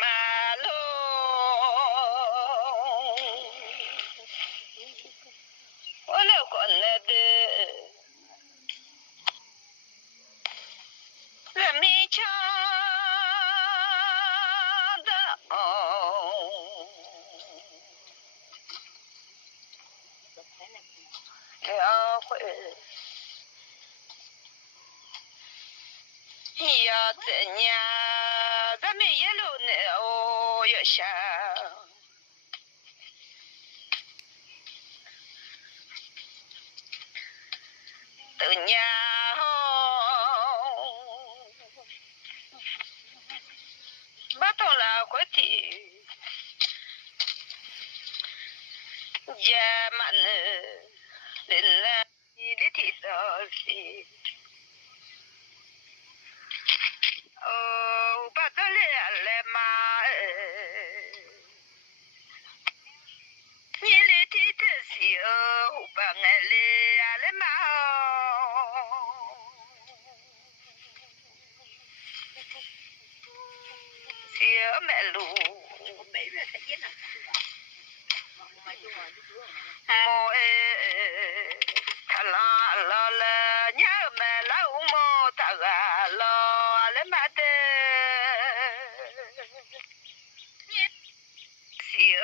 mà lô ô lô còn đê là mi cha da ya khỏe ya te nhà da mi yelo ne o ya sha từ nhà bắt đầu là có thì giờ mà lên là đi thì đó thì bắt đầu là mà nhìn lên thì thật sự bằng là mà xíu mẹ lù mô thà la la nhớ mẹ lâu mô thà lo lên mà đê xíu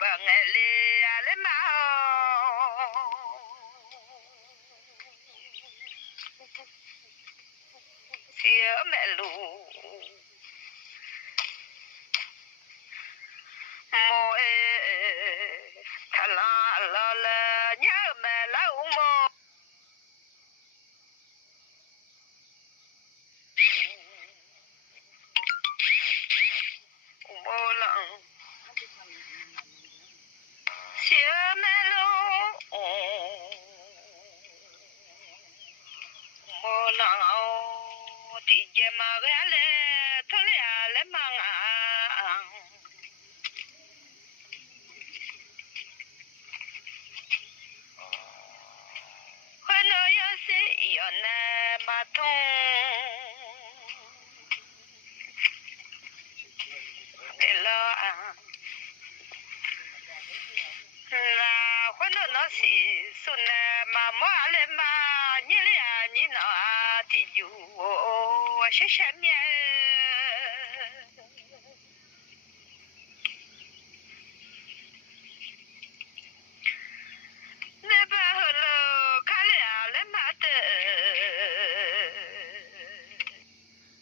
bằng lên mà xíu mẹ lù mô thà la la nhớ mẹ lâu mô mô lặng xíu mẹ lù mô lặng thì giờ mà cái lệ thôi lệ mà khoan nói sẽ yêu nè mà thông để lo là khoan nó sẽ xuân nè mà mua lên mà như là như nó thì dù sẽ xem nhé